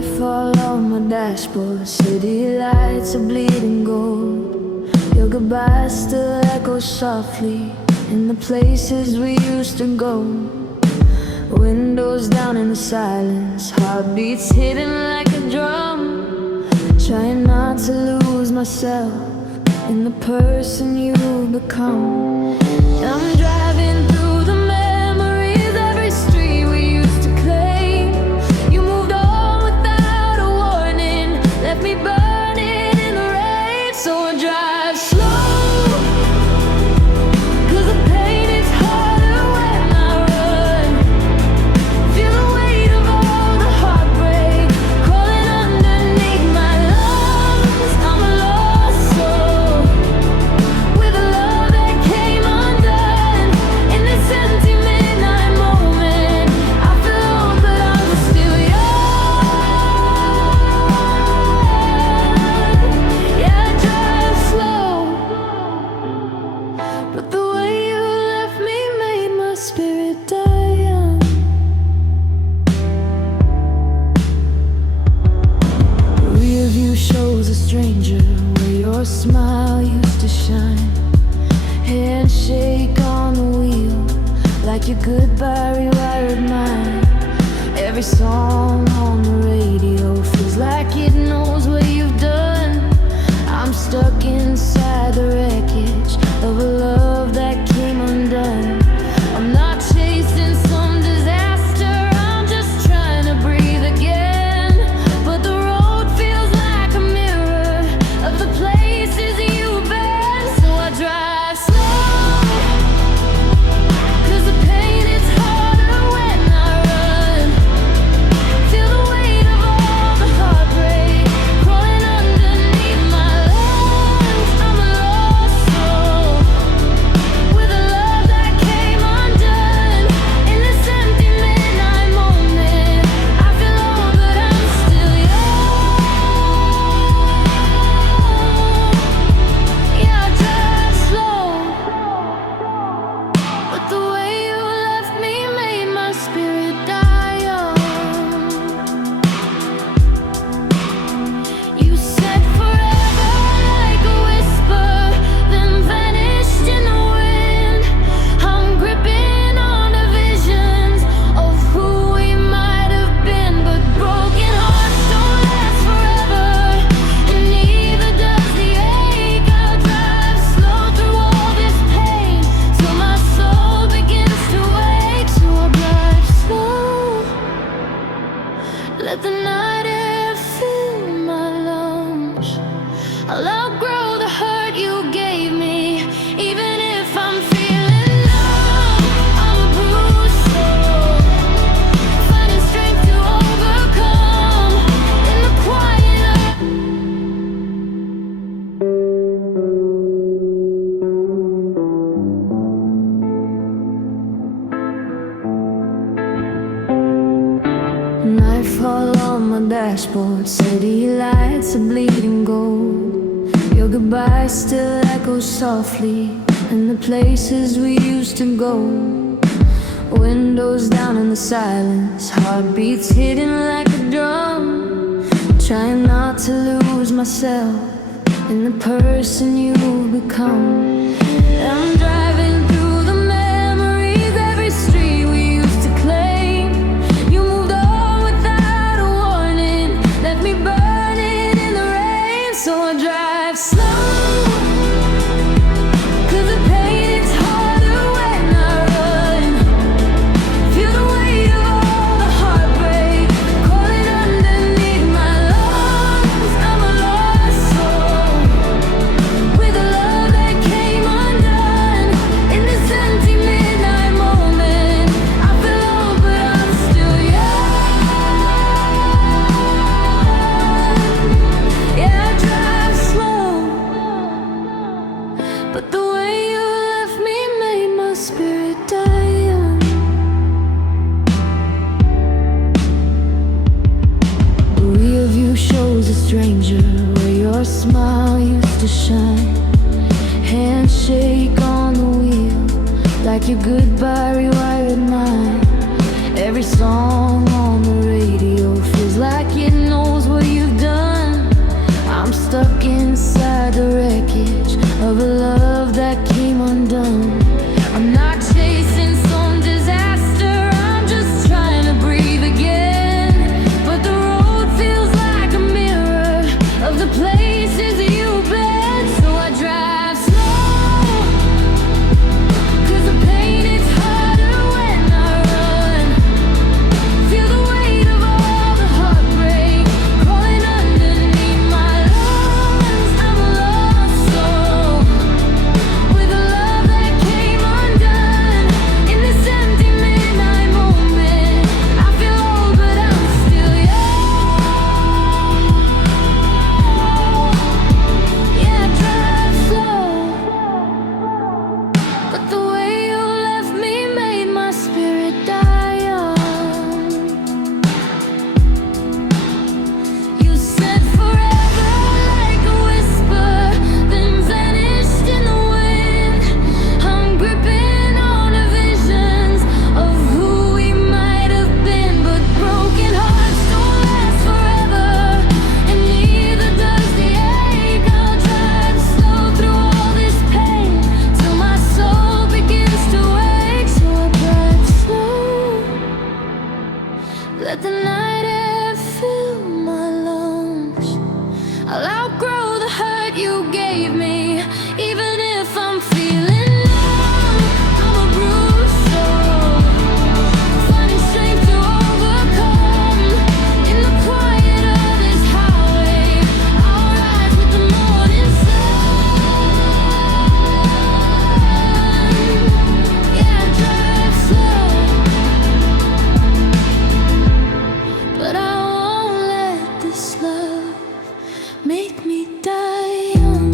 Nightfall on my dashboard, city lights are bleeding gold. Your goodbyes still echo softly in the places we used to go. Windows down in the silence, heartbeats hidden like a drum. Trying not to lose myself in the person you've become. I'm driving through the memories, every street we used to claim. You moved on without a warning, left me burning in the rain. So I drive slow, 'cause the pain is harder when I run. Feel the weight of all the heartbreak crawling underneath my lungs. I'm a lost soul with a love that came undone. In this empty midnight moment, I feel old but I'm still young. Yeah, I drive slow, but the way you left me made my spirit die young. Rear view shows a stranger where your smile used to shine. Handshake on the wheel, like your goodbye rewired mine. Every song on the radio feels like it knows what you've done. I'm stuck inside the wreckage of a love that came undone. I'm not chasing some disaster, I'm just trying to breathe again. But the road feels like a mirror of the places you've been. So I drive slow, 'cause the pain is harder when I run. Feel the weight of all the heartbreak crawling underneath my lungs. I'm a lost soul with a love that came undone. In this empty midnight moment, I feel old but I'm still young. Yeah, I drive slow, but the way you left me made my spirit die young. You said forever like a whisper, then vanished in the wind. I'm gripping on the visions of who we might have been, but broken hearts don't last forever, and neither does the ache. I'll drive slow through all this pain till my soul begins to wake. So I'll drive slow, let the night air fill my lungs. I'll outgrow the hurt you gave me, even if I'm feeling numb. I'm a bruised soul, finding strength to overcome in the quiet of Nightfall on my dashboard, city lights are bleeding gold. Your goodbye still echoes softly in the places we used to go. Windows down in the silence, heartbeats hidden like a drum. Trying not to lose myself in the person you've become. I'm driving through the memories, every street we used to claim. You moved on without a warning, left me burning in the rain. So I drive slow, 'cause the pain is harder when I run. Feel the weight of all the heartbreak crawling underneath my lungs. I'm a lost soul with a love that came undone. In this empty midnight moment, I feel old but I'm still young. Yeah, I drive slow, but the way you left me made my spirit die young. Rear view shows a stranger where your smile used to shine. Handshake on the wheel, like your goodbye rewired mine. Every song on the radio feels like it knows Let the night air fill my lungs. I'll outgrow the hurt you gave me, even if I'm feeling numb. I'm a bruised soul, finding strength to overcome. In the quiet of this highway, I'll rise with the morning sun. Yeah, I drive slow, but I won't let this love make me die young.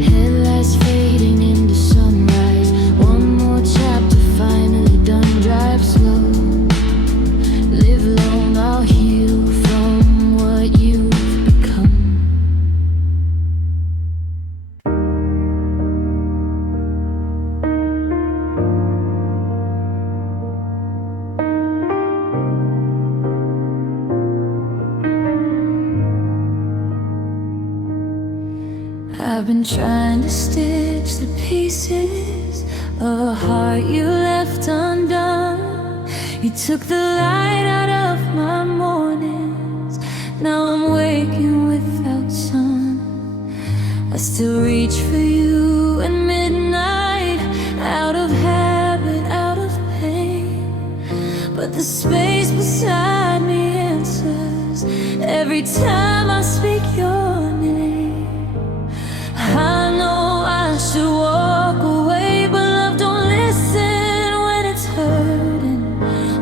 Headlights fading into sunrise. One more chapter finally done. Drive slow, live long. I'll heal from what you've become. I've been trying to stitch the pieces of a heart you left undone. You took the light out of my mornings. Now I'm waking without sun. I still reach for you at midnight, out of habit, out of pain. But the space beside me answers every time I speak your name. I know I should walk away, but love don't listen when it's hurting.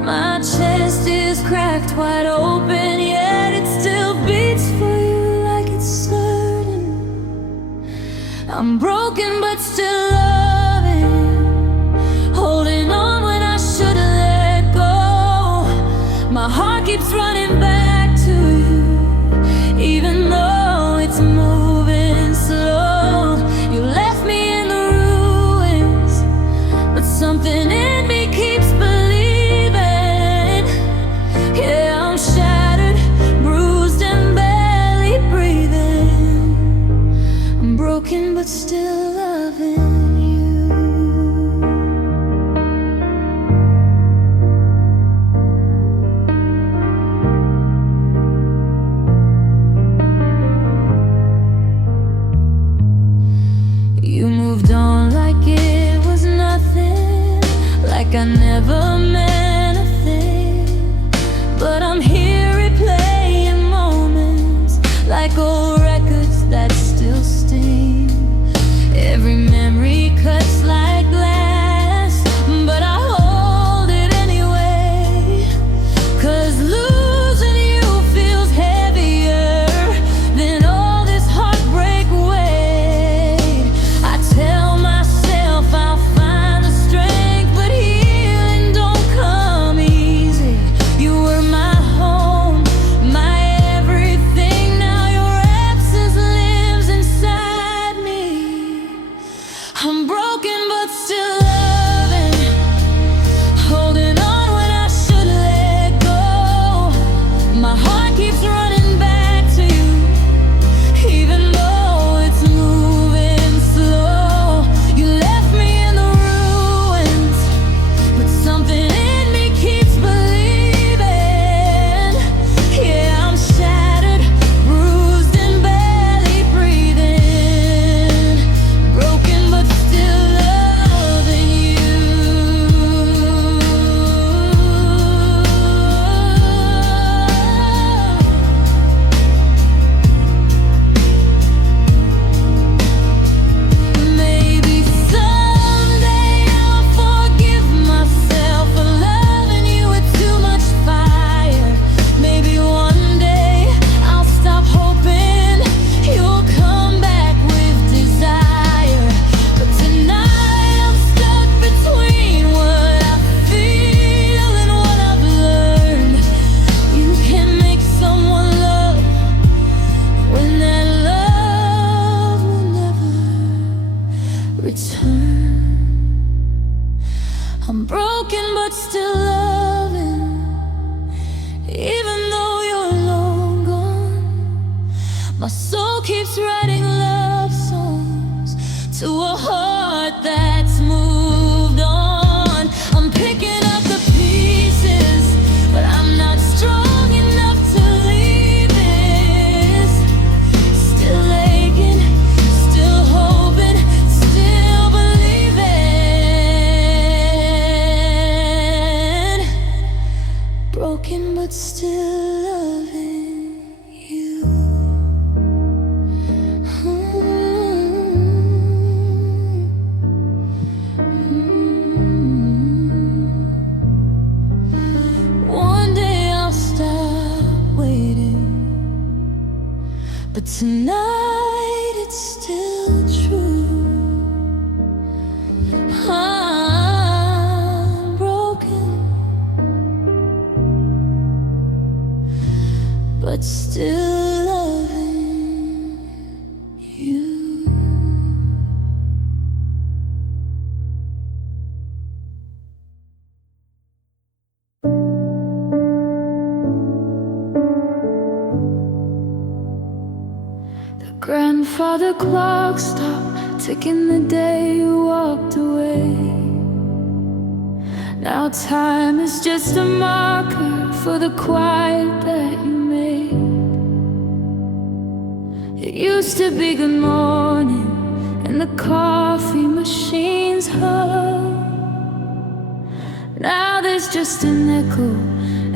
My chest is cracked wide open, yet it still beats for you like it's certain. I'm broken but still loving, holding on when I should've let go. My heart keeps running back to you, even though it's moving slow. You left me in the ruins, but something in me keeps believing. Yeah, I'm shattered, bruised and barely breathing. I'm broken but still loving you. You moved on like it was nothing, like I never meant a thing. But I'm here replaying moments like old records that still sting. Every memory cuts like glass, but I hold it anyway. 'Cause losing you feels heavier than all this heartbreak weight. I tell myself I'll find the strength, but healing don't come easy. You were my home, my everything. Now your absence lives inside me. I'm broken soul keeps writing love songs to a heart that's moved on. I'm picking up the pieces, but I'm not strong enough to leave this. Still aching, still hoping, still believing. Broken but still loving you. One day I'll stop waiting, but tonight it's still true. I'm broken, but still loving you. The grandfather clock stopped ticking the day you walked away. Now time is just a marker for the quiet that you made. It used to be good morning and the coffee machine's hum. Now there's just an echo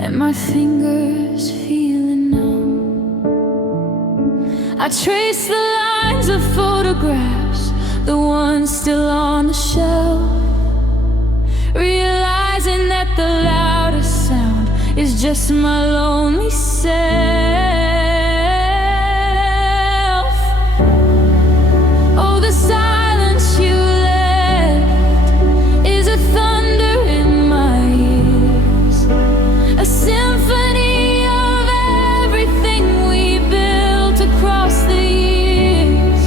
and my fingers feeling numb. I trace the lines of photographs, the ones still on the shelf, realizing that the loudest sound is just my lonely self. Oh, the silence you left is a thunder in my ears, a symphony of everything we built across the years.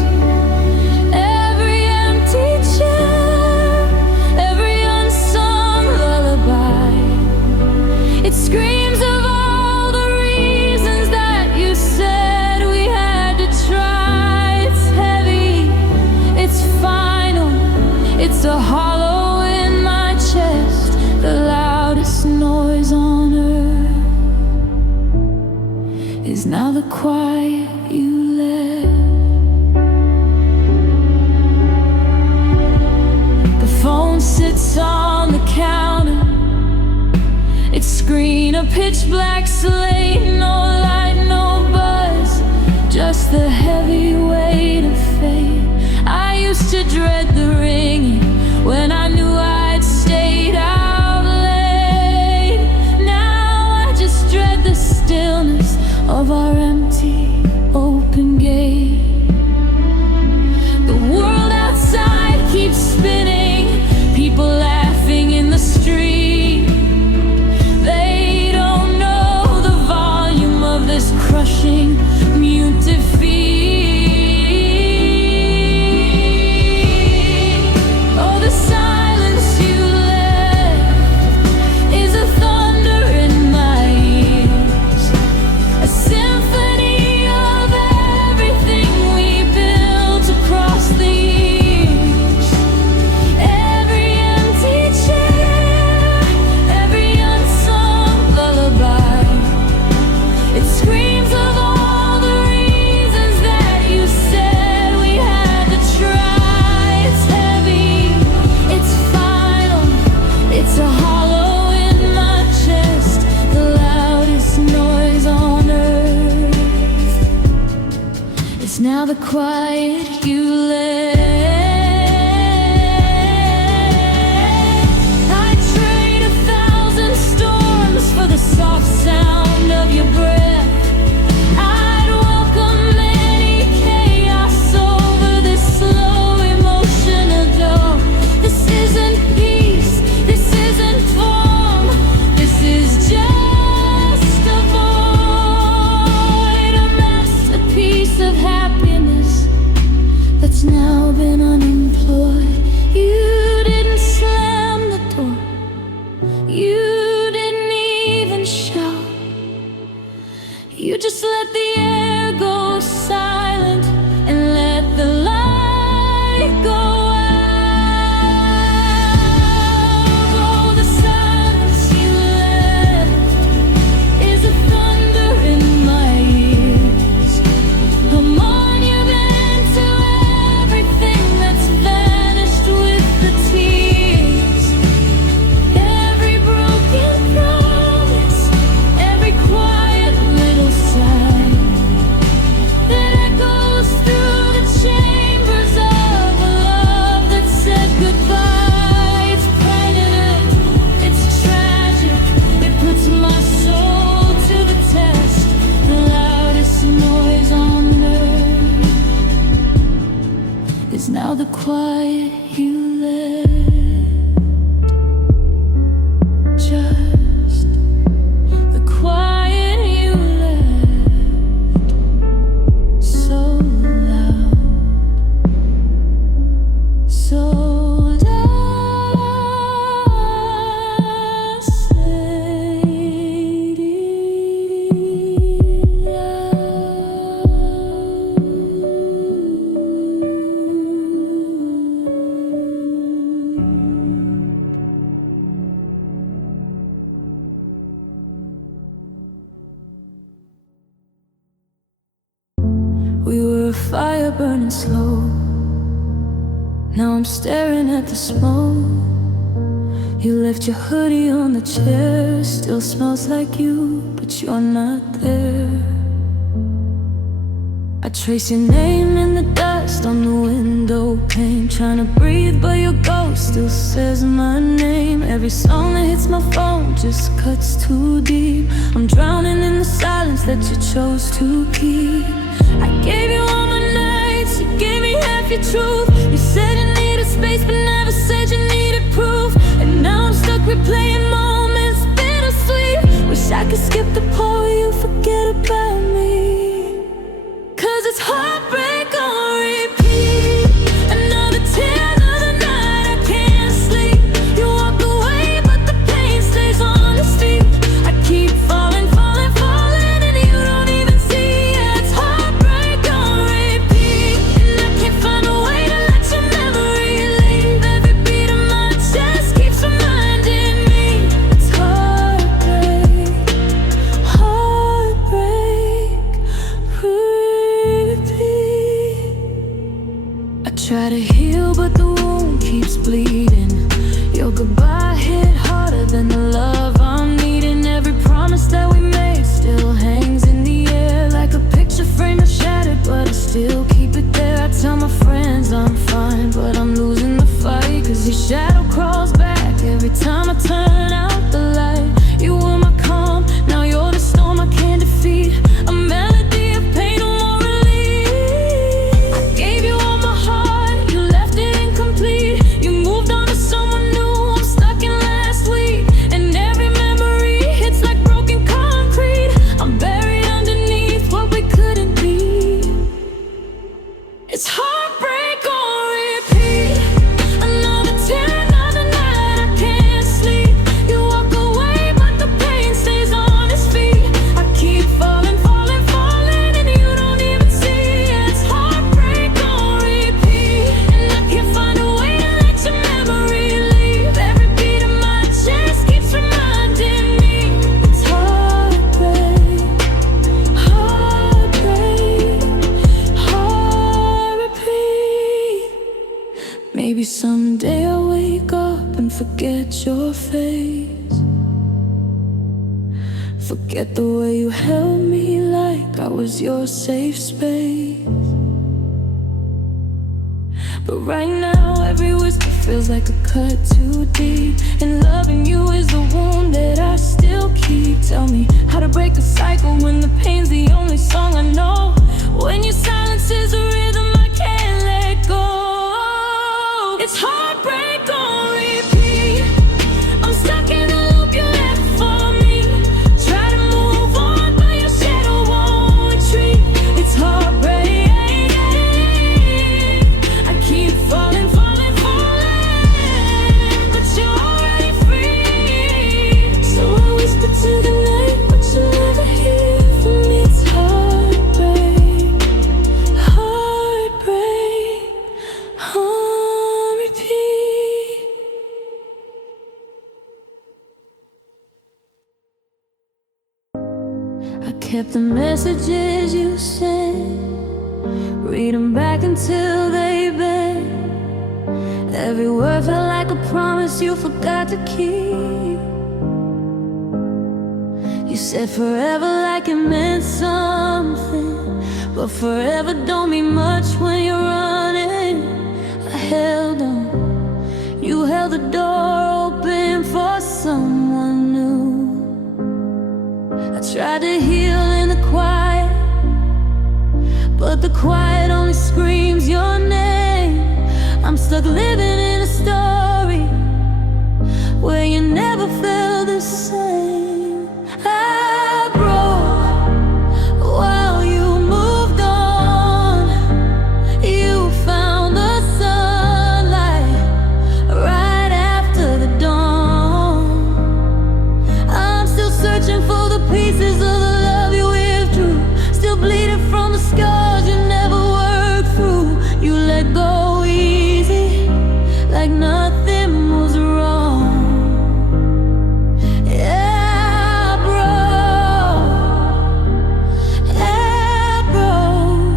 Every empty chair, every unsung lullaby, it screams of all the reasons that you said we had to try. It's heavy, it's final, it's a hollow in my chest, the loudest noise on earth is now the quiet you left. The phone sits on the counter, its screen a pitch black slate, no light, no buzz, just the heavy weight of fate. I used to dread the ringing when I knew I'd stayed out late. Now I just dread the stillness of our empty open gate. The world outside keeps spinning, people laughing in the street. They don't know the volume of this crushing mute defeat. Oh, the silence you left is a thunder in my ears, a symphony of everything we built across the years. Every empty chair, every unsung lullaby, it screams of all the reasons that you said we had to try. It's heavy, it's final, it's a hollow in my chest, the loudest noise on earth. It's now the quiet you left. I trade 1,000 storms for the soft sound of your breath. I'd welcome any chaos over this slow emotional dawn. This isn't peace, this isn't form, this is just a void, a masterpiece of happiness that's now been unemployed. You didn't slam the door, you didn't even shout, you just let the air go silent. Now the quiet you left, just the quiet you left, so loud, so we were a fire burning slow. Now I'm staring at the smoke. You left your hoodie on the chair. Still smells like you, but you're not there. I trace your name in the dust on the window pane, trying to breathe, but your ghost still says my name. Every song that hits my phone just cuts too deep. I'm drowning in the silence that you chose to keep. I gave you all my nights, you gave me half your truth. You said you needed space, but never said you needed proof. And now I'm stuck replaying moments, bittersweet. Wish I could skip the part where you forget about me. 'Cause it's heartbreak on repeat. Another tear, another night, I can't sleep. You walk away, but the pain stays on the street. I keep falling, falling, falling, and you don't even see it. It's heartbreak on repeat. And I can't find a way to let your memory leave. Every beat of my chest keeps reminding me. It's heartbreak, heartbreak, repeat. I try to heal, but the wound keeps bleeding. Your goodbye hit harder than the love I'm needing. Every promise that we made still hangs in the air, like a picture frame that's shattered, but I still keep it there. I tell my friends I'm fine, but I'm losing the fight. 'Cause your shadow crawls back every time I turn out the light. You were my calm, now you're the storm I can't defeat. A melody of pain, no more relief. I gave you all my heart, you left it incomplete. You moved on to someone new, I'm stuck in last week. And every memory hits like broken concrete. I'm buried underneath what we couldn't be. It's heartbreak on repeat. Another tear, another night, I can't sleep. You walk away, but the pain stays on its feet. I keep falling, falling, falling, and you don't even see it. It's heartbreak on repeat. And I can't find a way to let your memory leave. Every beat of my chest keeps reminding me. It's heartbreak, heartbreak, heart repeat. Maybe someday I'll wake up and forget your face. Forget the way you held me like I was your safe space. But right now every whisper feels like a cut too deep. And loving you is the wound that I still keep. Tell me how to break the cycle when the pain's the only song I know. When your silence is a rhythm I can't let go. It's heartbreak on repeat. I'm stuck in the loop you left for me. Try to move on, but your shadow won't retreat. It's heartbreak. I keep falling, falling, falling, but you're already free. So I whisper to the night, but you never hear from me. It's heartbreak, heartbreak, on repeat. I kept the messages you sent, read them back until they bent. Every word felt like a promise you forgot to keep. You said forever like it meant something, but forever don't mean much when you're running. I held on, you held the door open for someone new. I tried to heal in the quiet, but the quiet only screams your name. I'm stuck living in a story where you never felt the same. I broke while you moved on. You found the sunlight right after the dawn. I'm still searching for the pieces of the love you withdrew, still bleeding from the scars you never worked through. You let go easy, like nothing was wrong. Yeah, bro,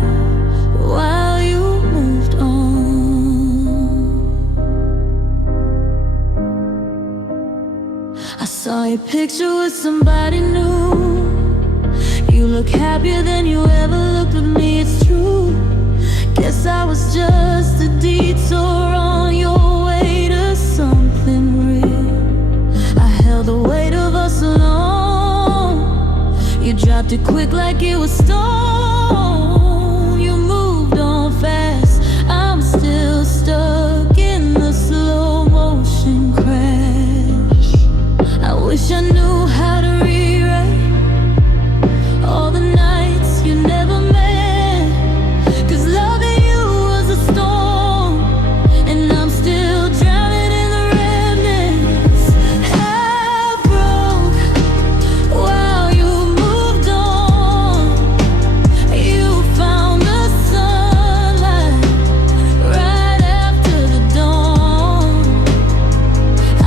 while you moved on. I saw your picture with somebody new. You look happier than you ever looked with me, it's true. Guess I was just a detour on your way to something real. I held the weight of us alone. You dropped it quick like it was stone. You moved on fast, I'm still stuck in the slow motion crash. I wish I knew how to rewrite all the nights you never met, 'cause loving you was a storm, and I'm still drowning in the remnants. I broke while you moved on. You found the sunlight right after the dawn.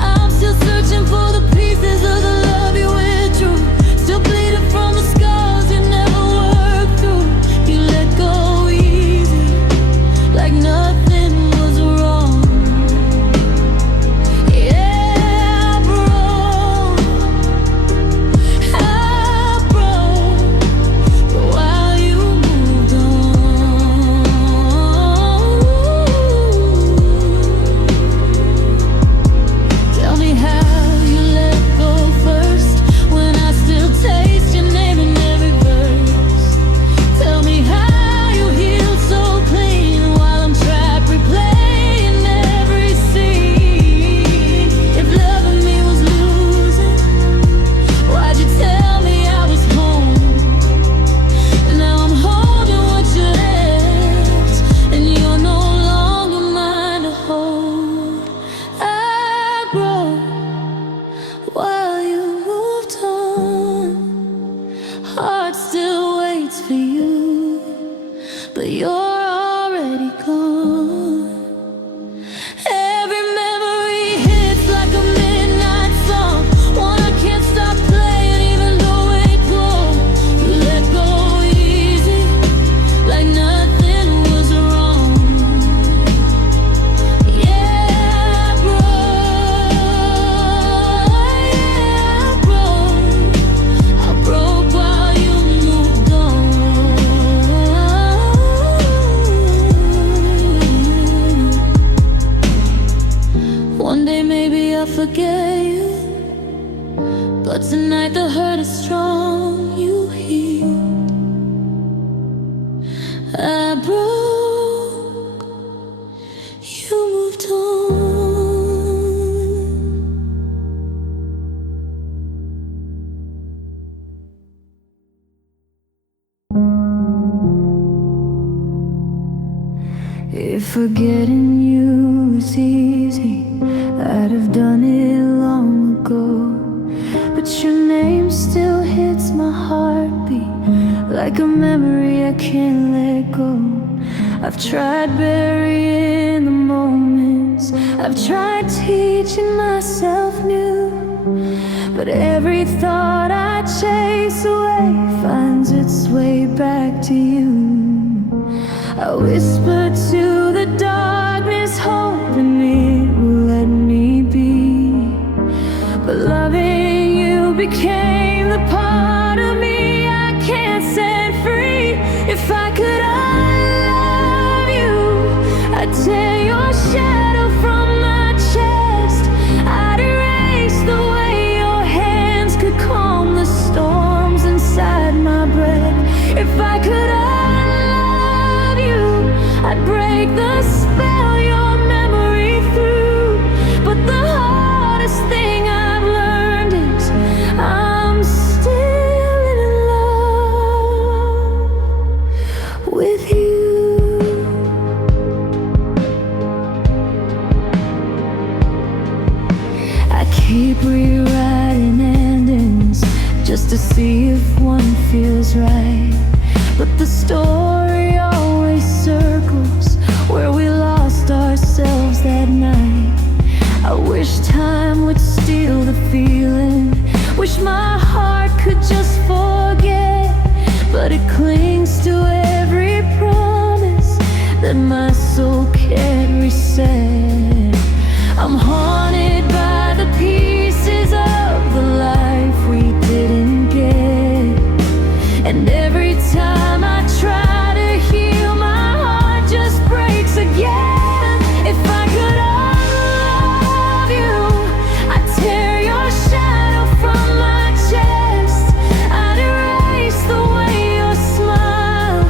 I'm still searching for the pieces of the love you withdrew, still bleeding from the scars you never worked through. You let go easy, like nothing was wrong. Yeah, bro, while you moved on. Tell me how you let go first, when I still taste your name in every verse. Tell me how you healed so clean while I'm trapped replaying every scene. If loving me was losing, why'd you tell me I was home? Now I'm holding what you left, and you're no longer mine to hold. I broke while you moved on. Heart still waits for you, but you're already gone. Every memory hits like a midnight song, one I can't stop playing even though it blows. You let go easy, like nothing was wrong. Yeah, bro, I broke while you moved on. One day maybe I'll forget you, but tonight the hurt is strong. You heal. I broke, you moved on. If forgetting you was easy, I'd have done it long ago. But your name still hits my heartbeat like a memory I can't let go. I've tried burying the moments, I've tried teaching myself new, but every thought I chase away finds its way back to you. I whisper to the darkness, hoping it will let me be, but loving you became the part of me I can't set free. If I could unlove you, I'd tear your shadow from my chest. I'd erase the way your hands could calm the storms inside my breath. If I could unlove you, I'd break the spell your to see if one feels right. But the story always circles where we lost ourselves that night. I wish time would steal the feeling, wish my heart could just forget, but it clings to every promise that my soul can't reset. I'm haunted by the pieces of the life we didn't get, and every time I try to heal, my heart just breaks again. If I could unlove you, I'd tear your shadow from my chest. I'd erase the way your smile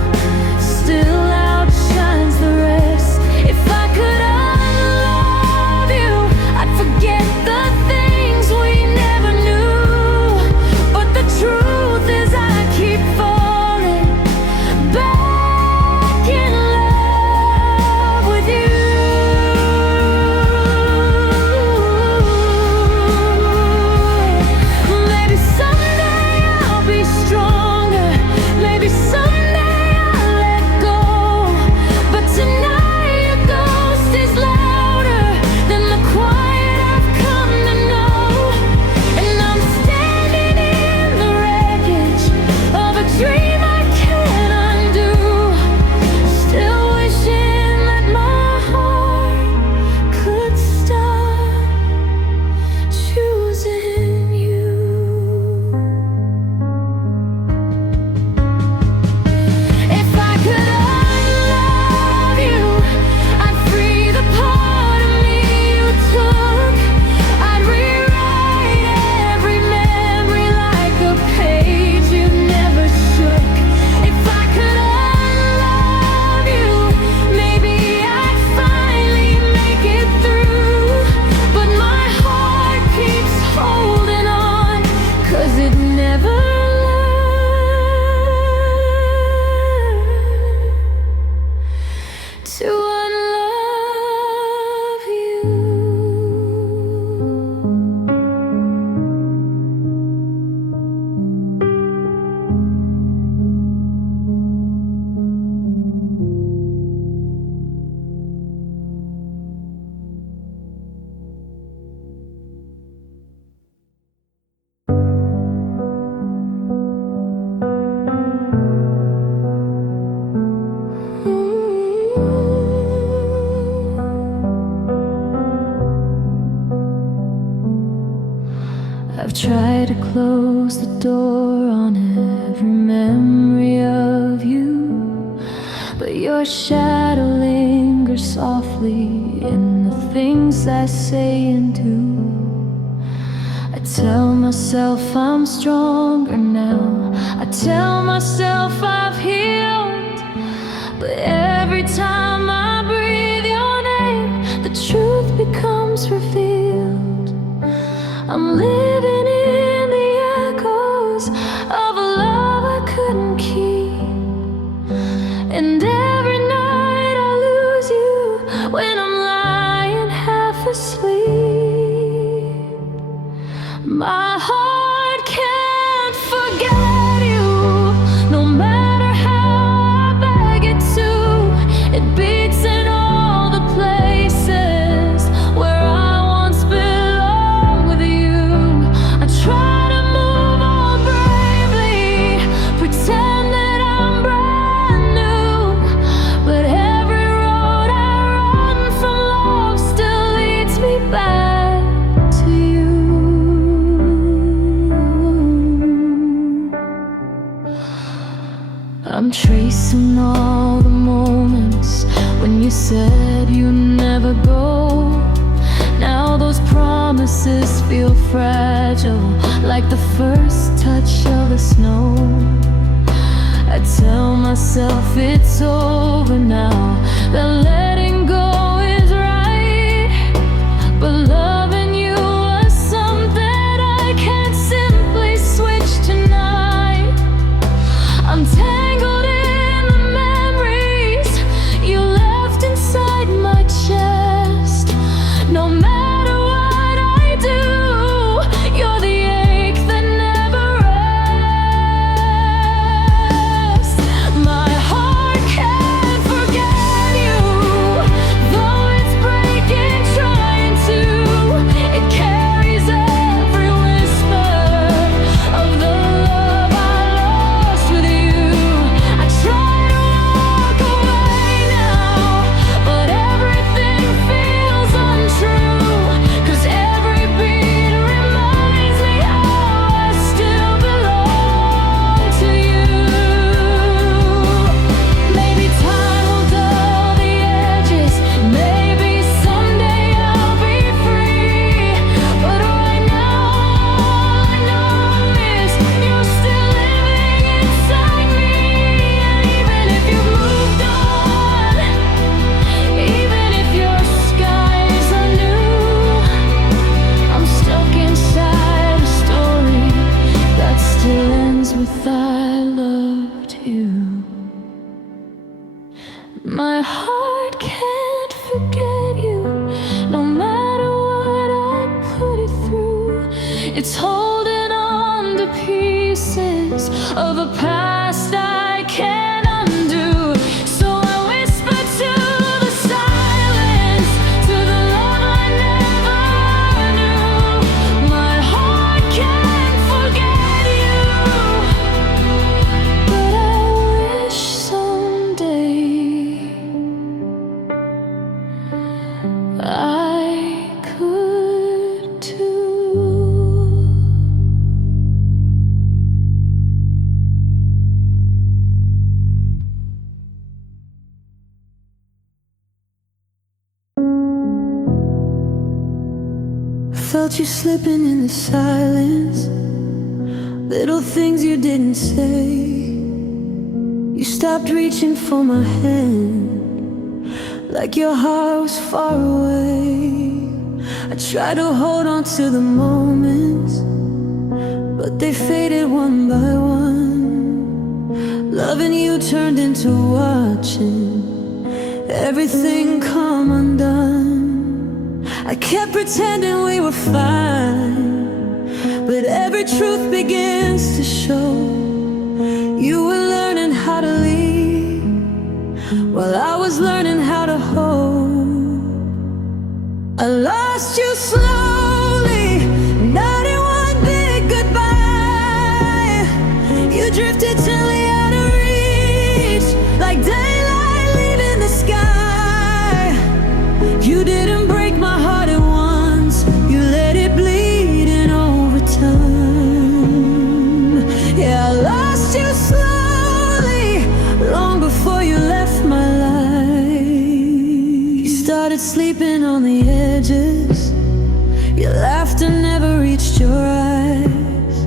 still outshines the rest. If I could unlove you, I'd forget the things we never knew. But the truth is I keep falling back in love with you. Maybe someday I'll be stronger, maybe someday I'll let go, but tonight your ghost is louder than the quiet I've come to know. And I'm standing in the wreckage of a dream I can't undo, still wishing that my heart could stop choosing you. If I could unlove you, I'd free the part of me you took. I'd rewrite every memory like a page you never shook. If I could unlove you, maybe I'd finally make it through. But my heart keeps holding on, 'cause it never learned to unlove you. I've tried to close the door on every memory of you, but your shadow lingers softly in the things I say and do. I tell myself I'm stronger now, I tell myself I've healed, but every time I breathe your name, the truth becomes revealed. I'm living in the echoes of a love I couldn't keep, and every night I lose you when I'm lying half asleep. My heart can't forget you, no matter how I beg it to. It beats in all the places where I once belonged with you. I try to move on bravely, pretend that I'm brand new, but every road I run from love still leads me back to you. I'm tracing all the moments when you said you'd never go. Now those promises feel fragile, like the first touch of the snow. I tell myself it's over now, that letting go is right, but loving you was something I can't simply switch tonight. I'm tangled in the memories you left inside my chest. No matter what I do, you're the ache that never rests. felt you slipping in the silence, little things you didn't say. You stopped reaching for my hand, like your heart was far away. I tried to hold on to the moments, but they faded one by one. Loving you turned into watching everything come undone. I kept pretending we were fine, but every truth begins to show. You were learning how to leave, while I was learning how to hold. I lost you slowly, not in one big goodbye. You drifted gently out of reach, like daylight leaving the sky. You didn't break my heart at once, you let it bleed in over time. Yeah, I lost you slowly, long before you left my life. You started sleeping on the edges, your laughter never reached your eyes.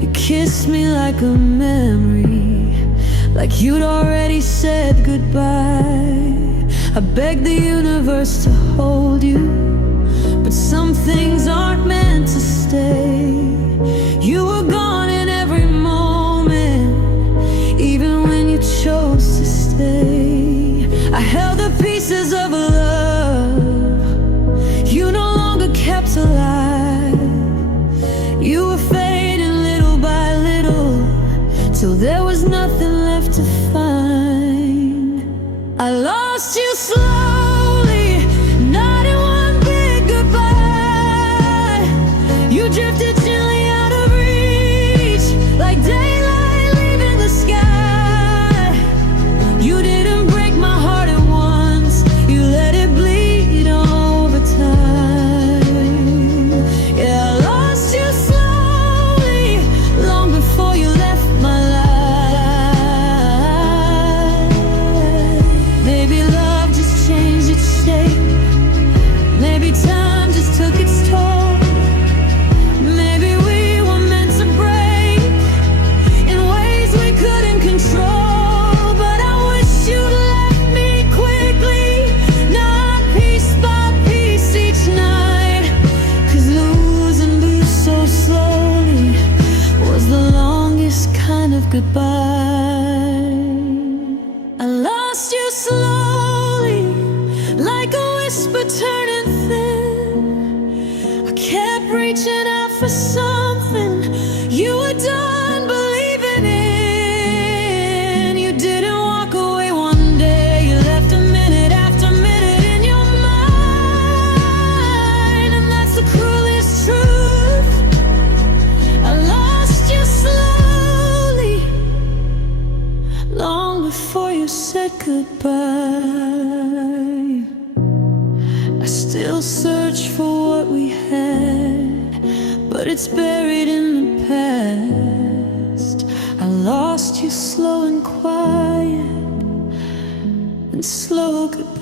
You kissed me like a memory, like you'd already said goodbye. I begged the universe to hold you, but some things aren't meant to stay. You were gone in every moment, even when you chose to stay. I held the pieces of a love you no longer kept alive. You were fading little by little, till there was nothing left to find. I lost you slowly, not in one big goodbye. You drifted gently out of reach, like daylight leaving the sky. You didn't break my heart at once, you let it bleed over time. Yeah, I lost you slowly, long before you left my life. Maybe love just changed its shape, maybe time just took its toll. Maybe we were meant to break in ways we couldn't control. But I wish you'd left me quickly, not piece by piece each night. 'Cause losing you so slowly was the longest kind of goodbye. I lost you slowly, like a whisper turning thin. I kept reaching out for something you were done believing in. You didn't walk away one day, you left a minute after minute in your mind. And that's the cruelest truth. I lost you slowly, long before you said goodbye. I still search for what we had, but it's buried in the past. I lost you slow and quiet, and slow goodbyes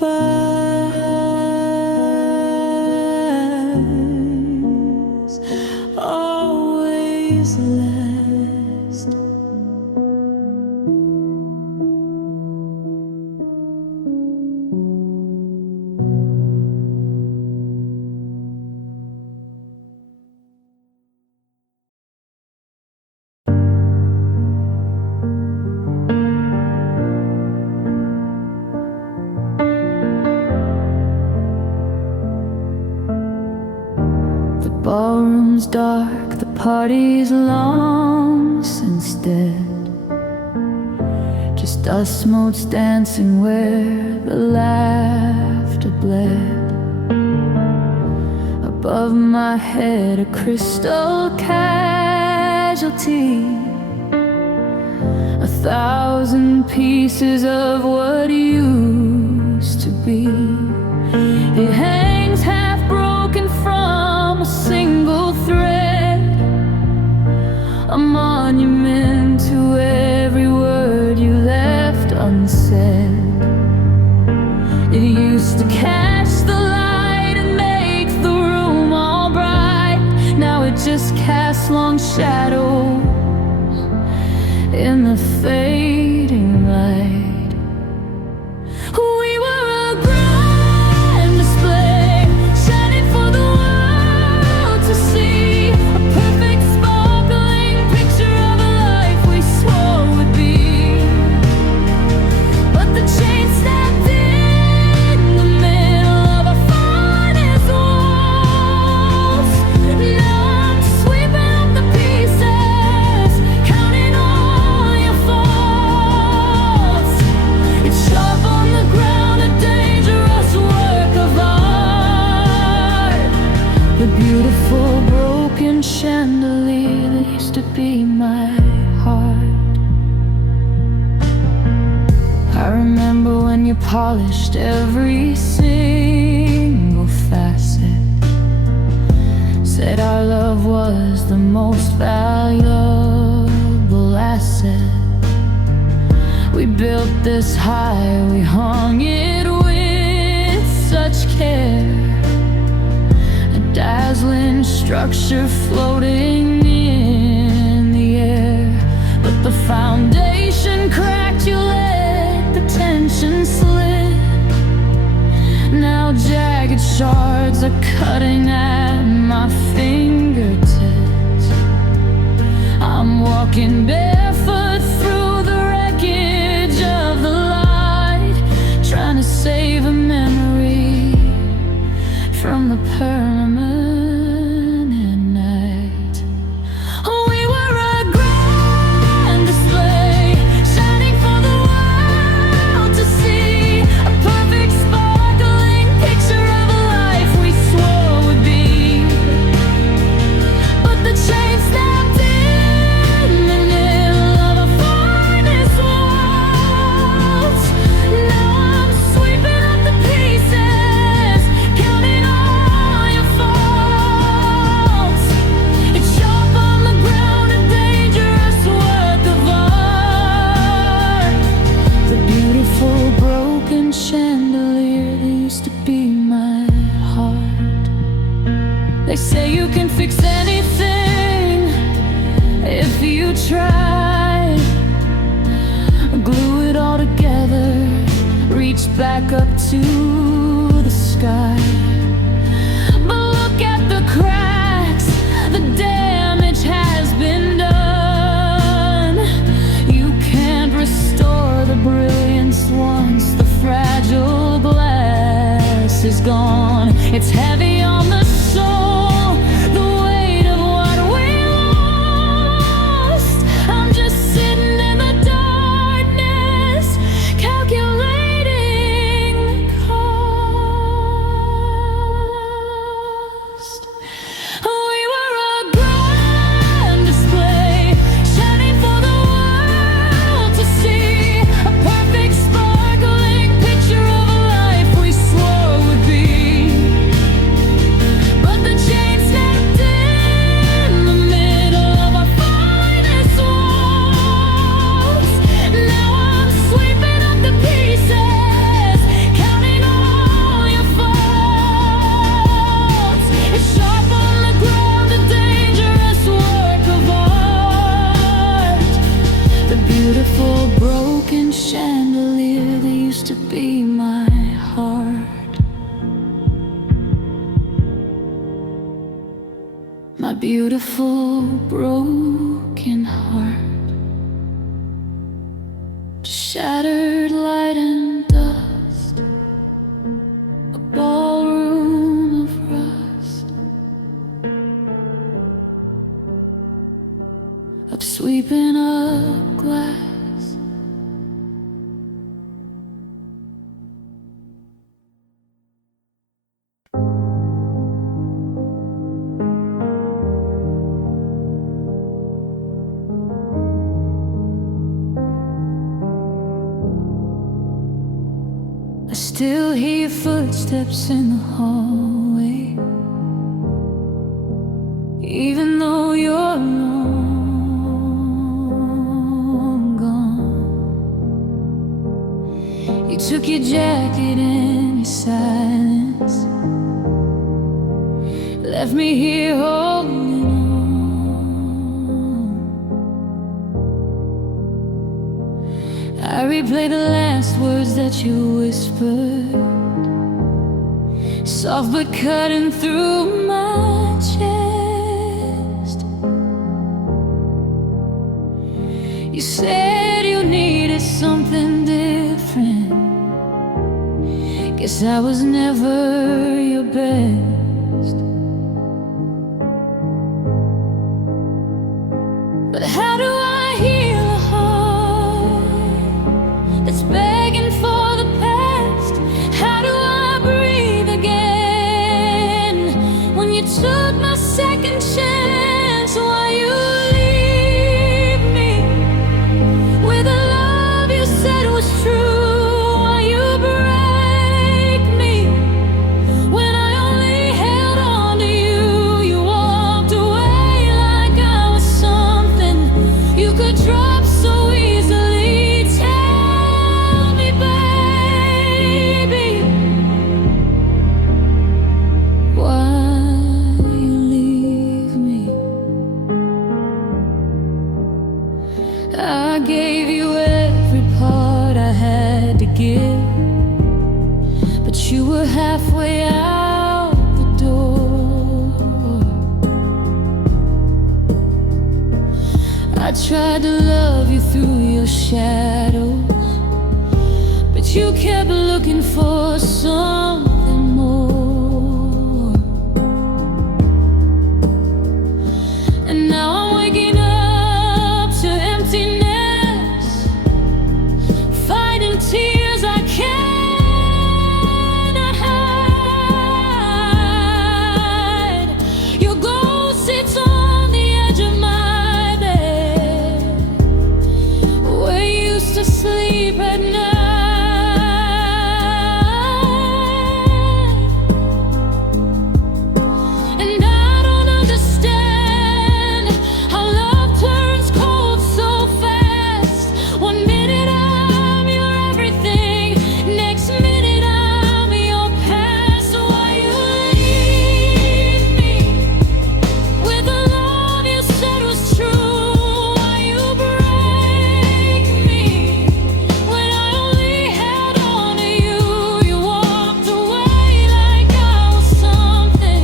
always last. The ballroom's dark, the party's long since dead. Just us motes dancing where the laughter bled. Above my head a crystal casualty, 1,000 pieces of what used to be. It hangs half broken from a single thread, a monument to every word you left unsaid. It used to catch the light and make the room all bright. cast long shadows in the fading light. We were a grand display, shining for the world to see, a perfect sparkling picture of a life we swore would be. But the chain snapped in the middle of our finest walls. Now I'm sweeping up the pieces, counting all your faults. It's sharp on the ground, a dangerous work of art. The beautiful broken chandelier that used to be my heart. I remember when you polished every single facet, said our love was the most valuable asset. We built this high, we hung it with such care, a dazzling structure floating in the air. But the foundation cracked, you let the tension slip. Now jagged shards are cutting at my fingertips. I'm walking barefoot through the wreckage of the light, trying to save a memory from the permanent night. We were a grand display, shining for the world to see, a perfect sparkling picture of a life we swore would be. But the chain snapped in the middle of our finest walls. Now I'm sweeping up the pieces, counting all your faults. It's sharp on the ground, a dangerous work of art. The beautiful broken chandelier that used to be my heart. They say you can fix anything if you try. Glue it all together, reach back up to the sky. But look at the cracks, the damage has been done. You can't restore the brilliance once the fragile glass is gone. It's heavy on the soul, the weight of what we lost. I'm just sitting in the darkness, calculating the cost. We were a grand display, shining for the world to see, a perfect sparkling picture of a life we swore would be. But the chain snapped in the middle of our finest walls. Now I'm sweeping up the pieces, counting all your faults. It's sharp on the ground, a dangerous work of art. The beautiful broken chandelier that used to be my heart. My beautiful broken heart, shattered light and dust, a ballroom of rust, up sweeping up glass. I still hear your footsteps in the hallway, even though you're long gone. You took your jacket and your silence, left me here holding on. I replay the last words that you whispered, soft but cutting through my chest. You said you needed something different. Guess I was never your best. But how do I heal a heart that's begging for the past? How do I breathe again when you took my second chance? Why you leave me with a love you said was true? Why you break me when I only held on to you? You walked away like I was something you could drop so easily. Tell me, baby, why you leave me? I gave you every part I had to give, but you were halfway out the door. I tried to love you through your shadows, but you kept looking for something more. And now I'm waking up to emptiness, fighting tears I cannot hide. Your ghost sits on the edge of my bed, where you used to sleep at night. And I don't understand how love turns cold so fast. One minute I'm your everything, next minute I'm your past. Why you leave me with a love you said was true? Why you break me when I only held on to you? You walked away like I was something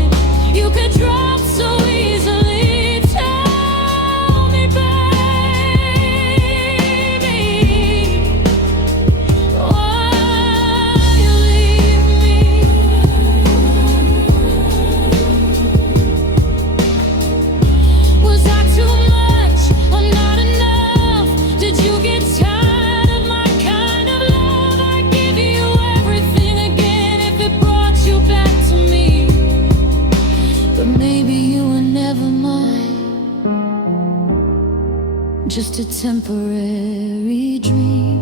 you could drop so easily. Tell me, baby, why you leave me? Was I too much or not enough? Did you get tired of my kind of love? I'd give you everything again if it brought you back to me. But maybe you were never mine, just a temporary dream.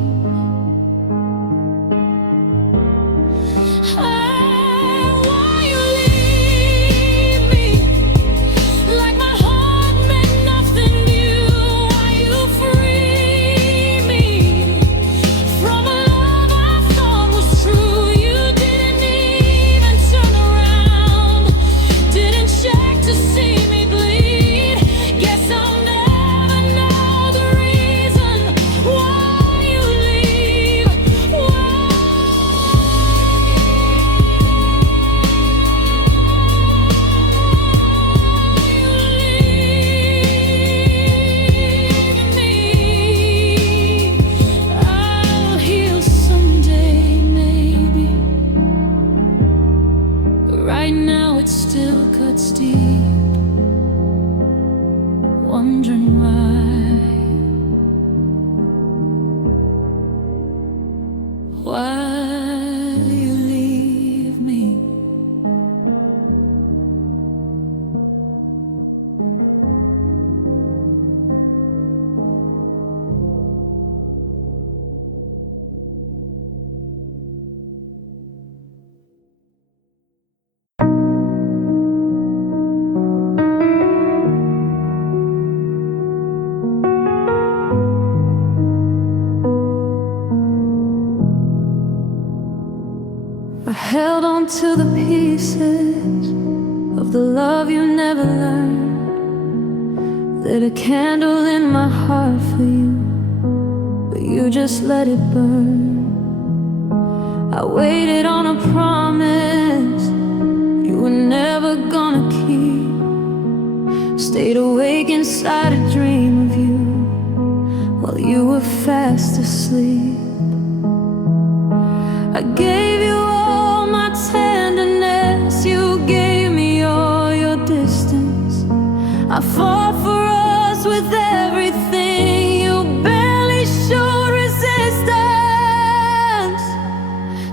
Why you leave me like my heart meant nothing to you? Why you free me from a love I thought was true? You didn't even turn around, didn't check to see me bleed. Guess I'll never know the reason why you leave. Why you leave me? I'll heal someday, maybe, but right now it still cuts deep. Wondering why you leave me. I held on to the pieces of the love you never learned. Lit a candle in my heart for you, but but you just let it burn. I waited on a promise you were never gonna keep. Stayed awake inside a dream of you while you were fast asleep. I gave you all my tenderness, you gave me all your distance. I fought for us with everything, you barely showed resistance.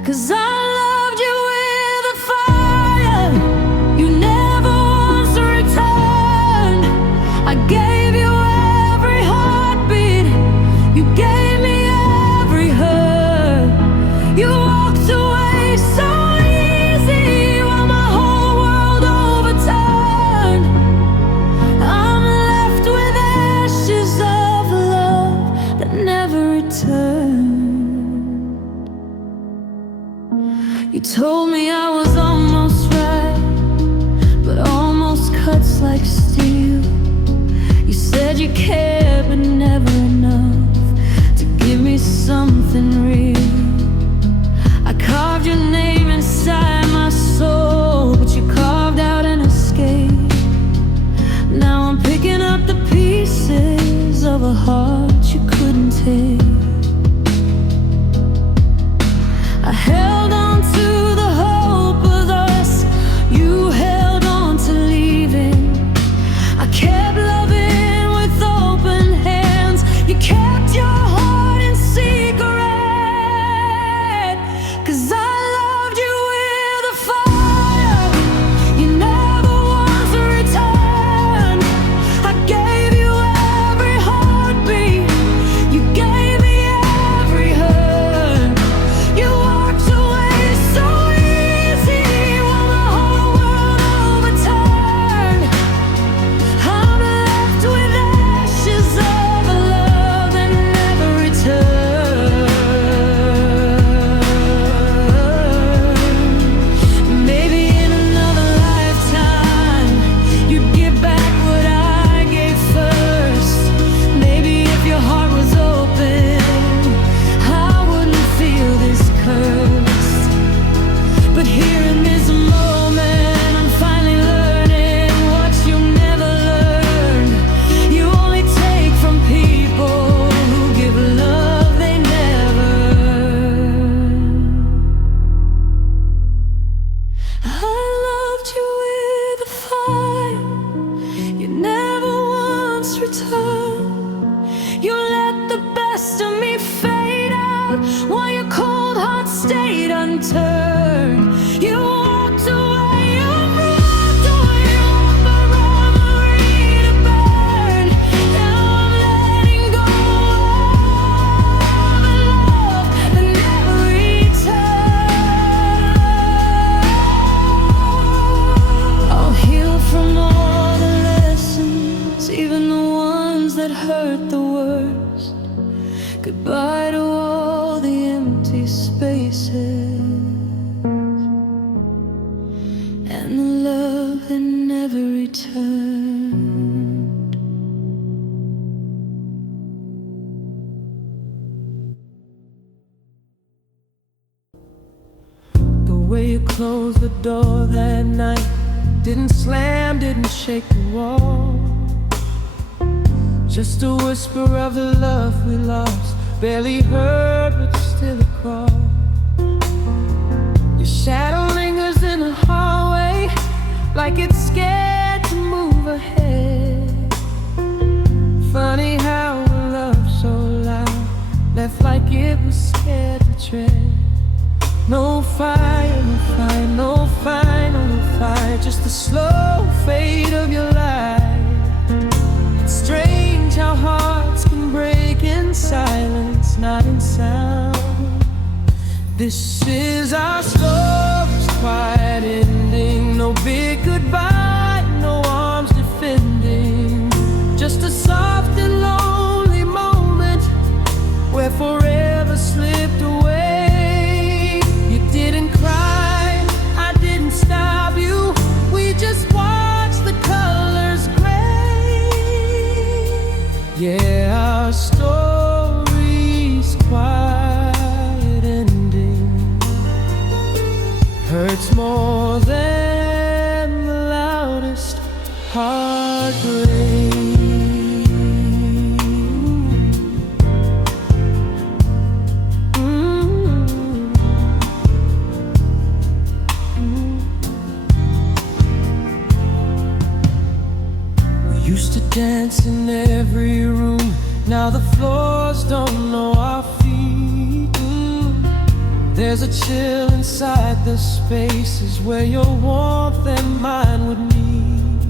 'Cause I loved you with a fire you never once returned. I gave you every heartbeat, you gave me every hurt. You walked away so easy while my whole world overturned. I'm left with ashes of love that never returned. You told me I was almost right, but almost cuts like steel. You said you cared, but never enough to give me something real. I carved your name inside my soul, but you carved out an escape. Now I'm picking up the pieces of a heart you couldn't take. I held on to the hope of us, you held on to leaving. I kept loving with open hands, you kept your heart in secret. 'Cause I loved you with a fire you never once returned. I gave you every heartbeat, you gave me every hurt. You walked away so easy while my whole world overturned. I'm left with ashes of a love that never returned. Maybe in another lifetime you'd give back what I gave first. Maybe if your heart was open, I wouldn't feel this cursed. But here in this moment, I'm finally learning what you never learned. You only take from people who give love they never earned. I loved you with a fire you never once returned. You let the best of me fade out while your cold heart stayed unturned. You walked away, you walked away, on the memory to burn. Now I'm letting go of a love that never returned. I'll heal from all the lessons, even the ones that hurt the worst. Goodbye to all the empty spaces and the love that never returned. The way you closed the door that night, didn't slam, didn't shake the wall. Just a whisper of the love we lost, barely heard but still a call. Your shadow lingers in the hallway, like it's scared to move ahead. Funny how a love so loud left like it was scared to tread. No fire, no fire, no fire, no fire, just the slow fade of your light. It's strange how hearts can break in silence, not in sound. This is our story's quiet ending, no big goodbye, no arms defending, just a soft and lonely moment where forever slipped away. You didn't cry, I didn't stop you, we just watched the colors gray. Yeah, our story hurts more than the loudest heartbreak. We used to dance in every room, now the floors don't know our feet. There's a chill inside the spaces where your warmth and mine would meet.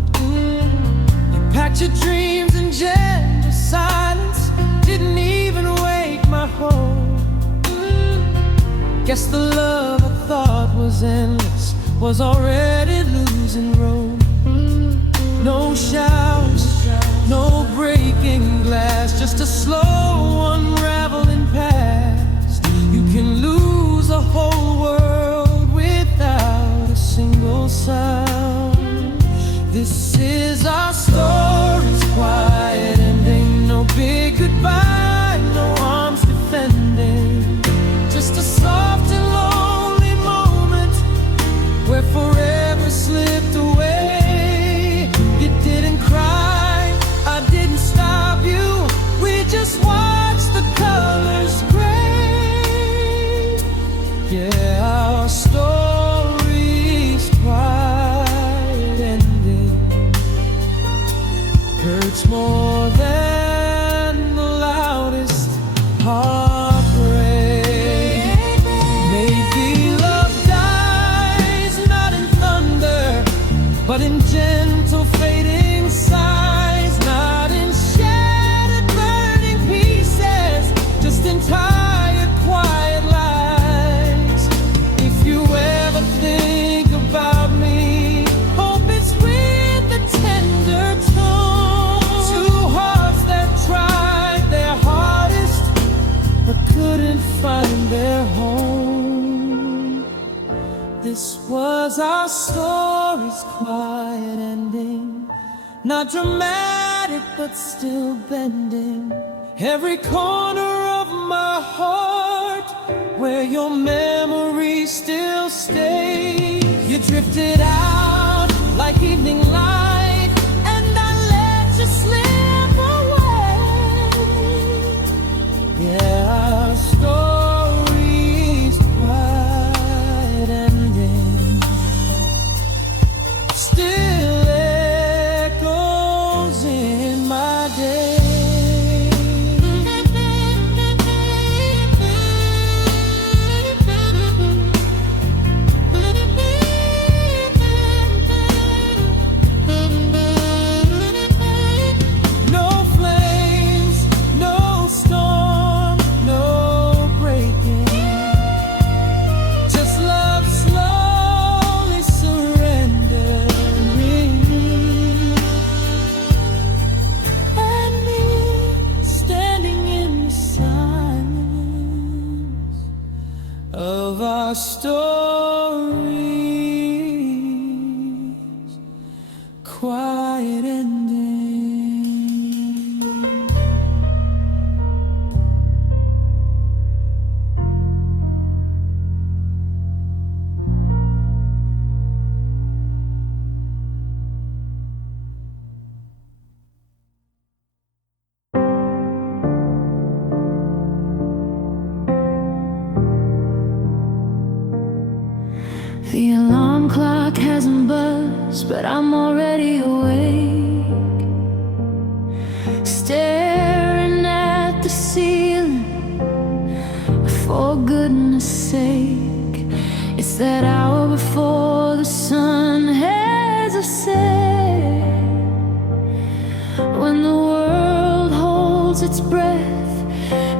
You packed your dreams in gentle silence, didn't even wake my home. Guess the love I thought was endless was already losing road. No showers, no breaking glass, just a slow unraveling past. You can lose a whole world without a single sound. This is our story's quiet ending. No big goodbye, no arms defending. Just a soft and lonely moment where forever slipped away. You didn't cry, I didn't stop you. We just watched the colors gray. Yeah, our story's quiet ending hurts more than the loudest heartbreak. Maybe love dies not in thunder, but in gentle fading sighs, not in shattered burning pieces, just in tired quiet lies. If you ever think about me, hope it's with a tender tone. Two hearts that tried their hardest but couldn't find their home. This was our story's quiet ending, not dramatic but still bending. Every corner of my heart where your memory still stays. You drifted out like evening light, and I let you slip away. Yeah, our story's quiet ending still echoes in my day. No flames, no storm, no breaking, just love slowly surrendering, and me standing in the silence of our story's quiet ending. The alarm clock hasn't buzzed, but I'm already awake, staring at the ceiling. For goodness sake, it's that hour before the sun has a set, when the world holds its breath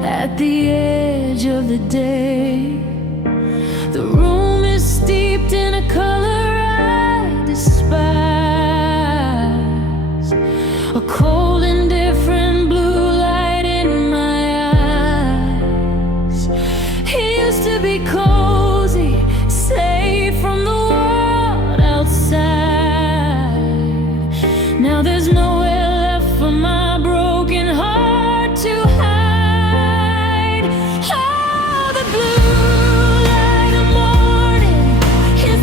at the edge of the day. The room is steeped in a color I despise, a cold indifferent blue light in my eyes. It used to be cozy, safe from the world outside. Now there's nowhere left for my broken heart to hide. Oh, the blue light of morning, it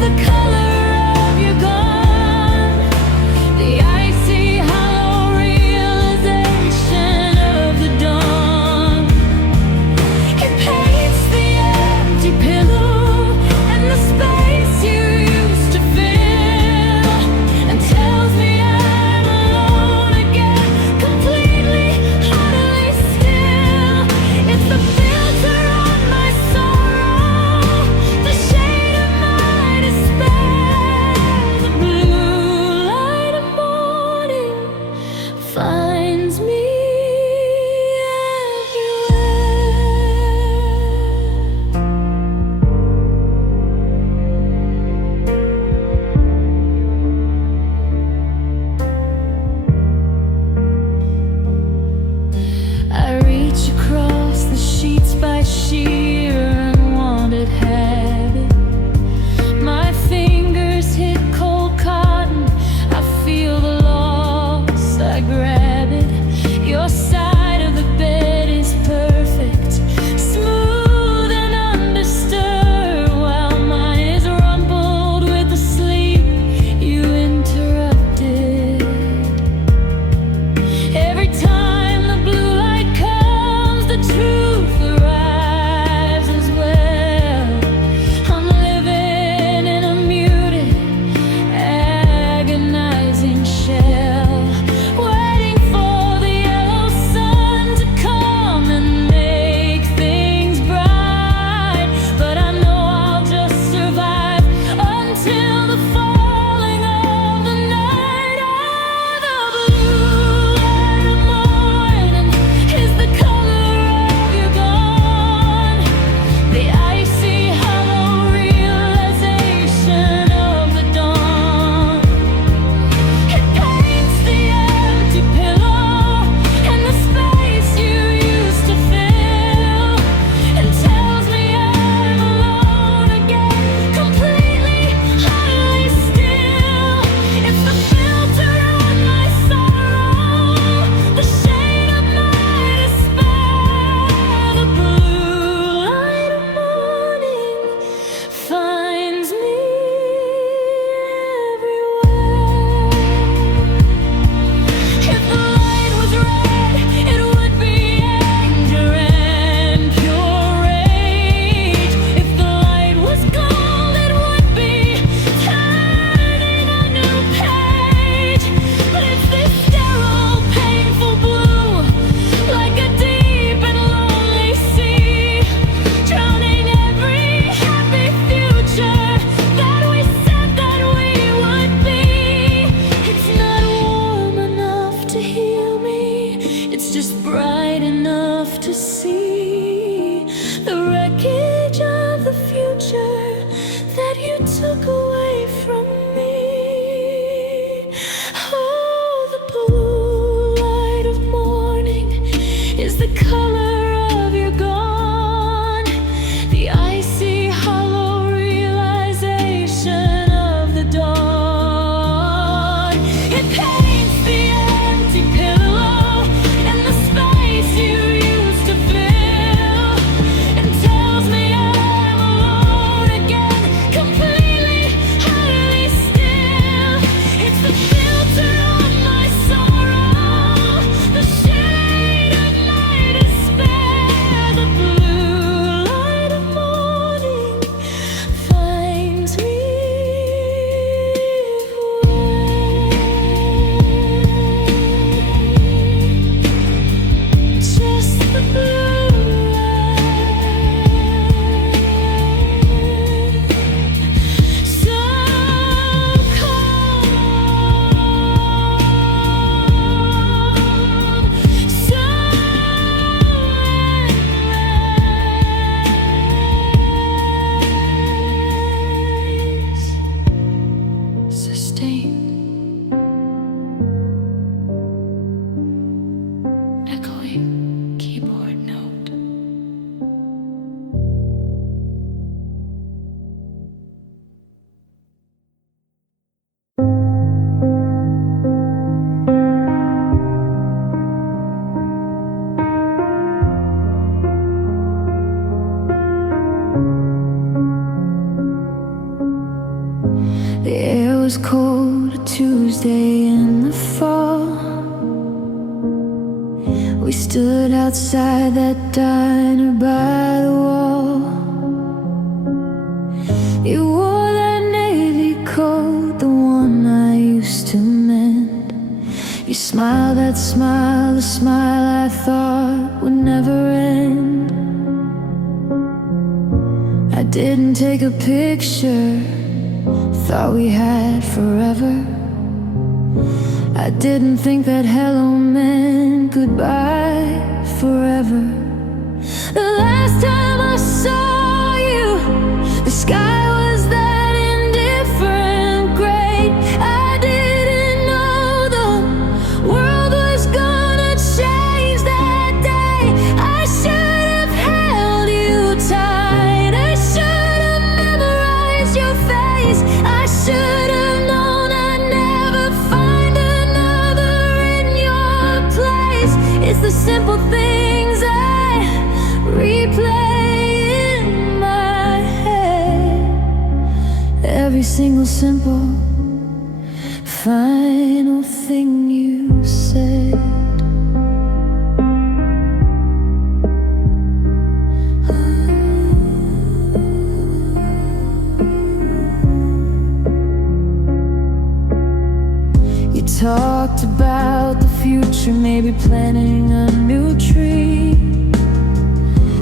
The air was cold, a Tuesday in the fall. We stood outside that diner by the wall. You wore that navy coat, the one I used to mend. You smiled that smile, the smile I thought would never end. I didn't take a picture, thought we had forever. I didn't think that hello meant goodbye forever. The last time I saw you, the sky was that indifferent gray. I didn't know the world was gonna change that day. I should have held you tight, I should have memorized your face. I should have known I'd never find another in your place. It's the simple things I replay in my head. Every single simple final thing you said. You talked about the future, maybe planning a new tree.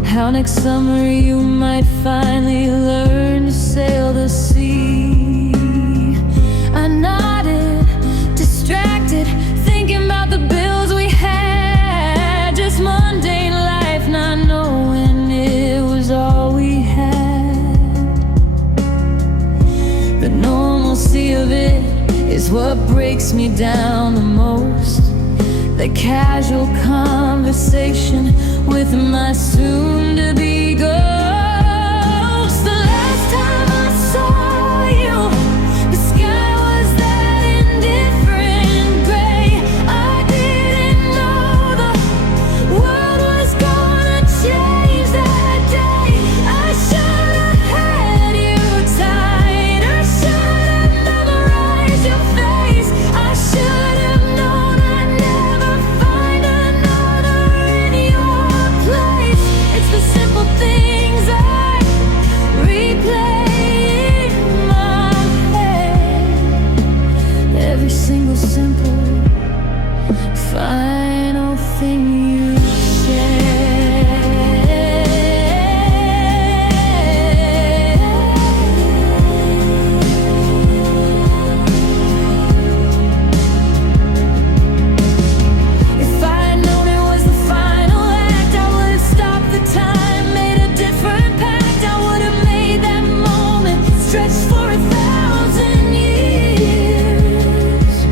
How next summer you might finally learn to sail the sea. I nodded, distracted, thinking about the bills we had. Just mundane life, not knowing it was all we had. The normalcy of it is what breaks me down the most. The casual conversation with my soon-to-be ghost. The last time I saw you, the sky was that indifferent gray. I didn't know the world was gonna change that day. I should have had you tight, I should have memorized your face. I should have known I'd never find another in your place. It's the simple things I replay in my head. Every single simple final thing you If I'd known it was the final act, I would have stopped the time, made a different pact. I would have made that moment stretch for 1,000 years.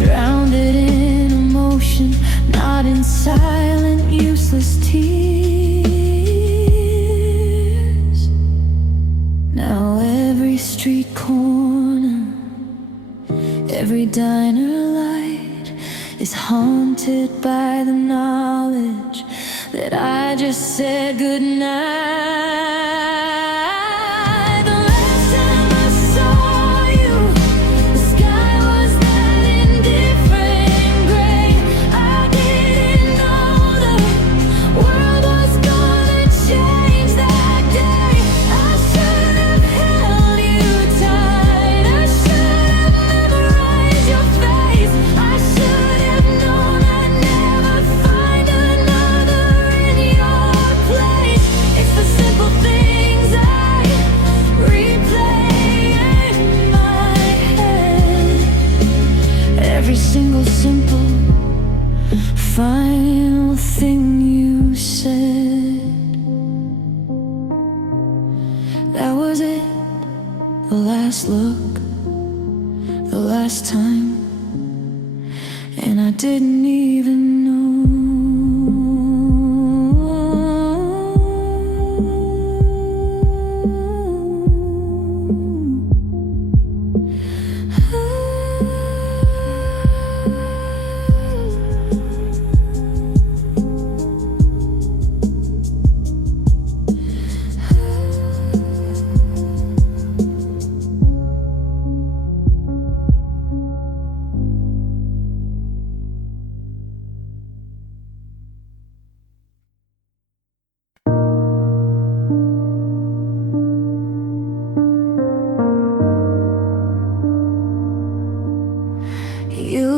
Drowned it in emotion, not in silent, useless tears. Now every street corner, every diner light is haunted by the knowledge that I just said goodnight. The last time I saw you, the sky was that indifferent gray. I didn't know the world was gonna change that day. I should have held you tight, I should have memorized your face. I should have known I'd never find another in your place. It's the simple things I replay in my head. Every single simple final thing you said. That was it, the last look, the last time, and I didn't even know.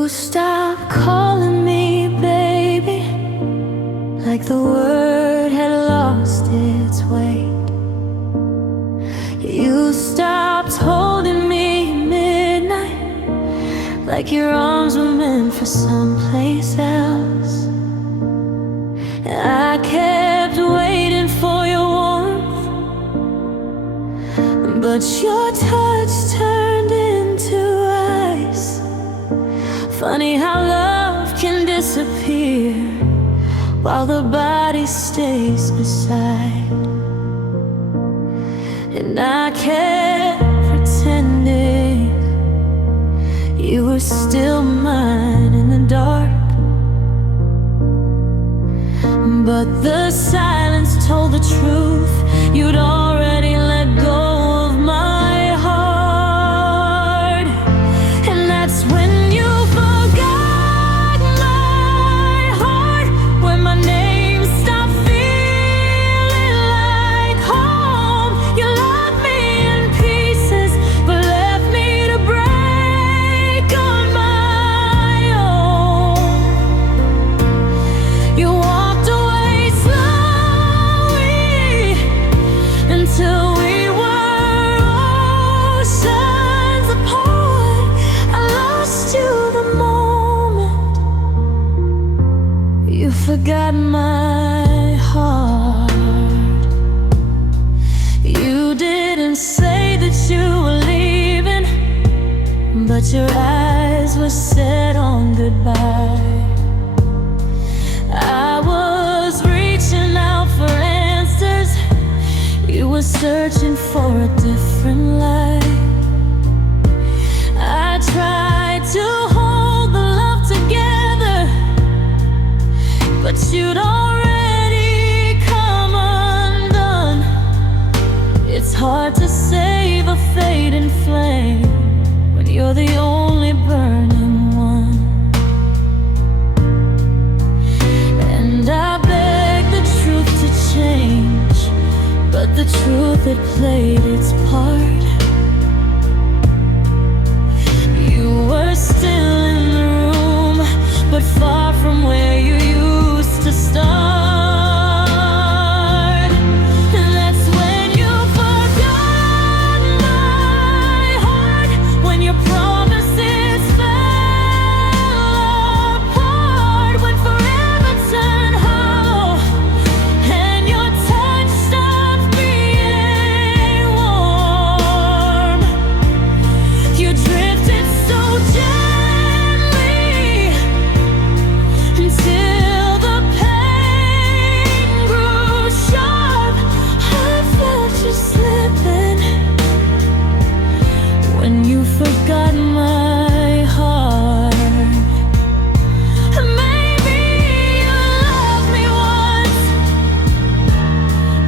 You stopped calling me baby, like the word had lost its weight. You stopped holding me midnight, like your arms were meant for someplace else. And I kept waiting for your warmth, but your touch turned into ice. Funny how love can disappear while the body stays beside. And I kept pretending you were still mine in the dark, but the silence told the truth. You'd already let go of my heart. And that's when you forgot my heart, when my name stopped feeling like home. You loved me in pieces, but left me to break on my own. You walked away slowly until we were oceans apart. I lost you the moment you forgot my heart. You didn't say that you were leaving, but your eyes were set on goodbye. I was reaching out for answers, you were searching for a different light. I tried to hold the love together, but you'd already come undone. It's hard to save a fading flame when you're the only burning one. And I begged the truth to change, but the truth had played its part. You were still in the room, but far from where you used to start. And that's when you forgot my heart, when your promises fell apart, when forever turned hollow and your touch stopped being warm. You drifted so gently until the pain grew sharp. I felt you slipping when you forgot my heart. Maybe you loved me once,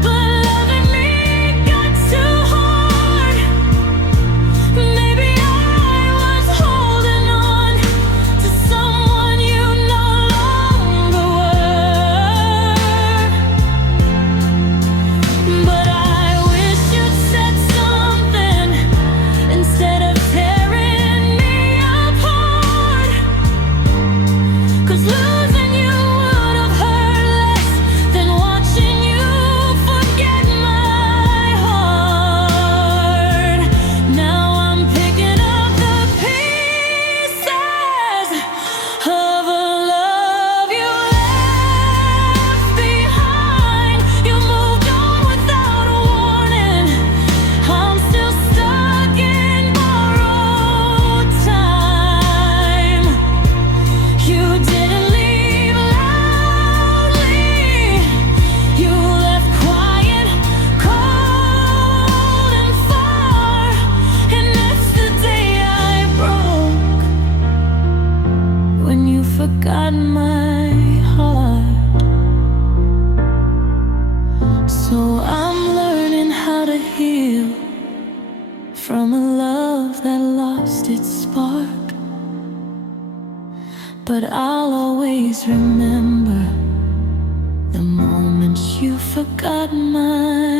but loving me got too hard. Maybe I was holding on to someone you no longer were. But I wish you'd said something instead of tearing me apart. 'Cause losing you would have hurt less than watching you forget my heart. Now I'm picking up the pieces of a love you left behind. You moved on without a warning. I'm still stuck in borrowed time. You didn't leave loudly, you left quiet, cold and far. And that's the day I broke, when you forgot my heart. So I'm learning how to heal from a love that lost its spark, but I'll always remember the moment you forgot my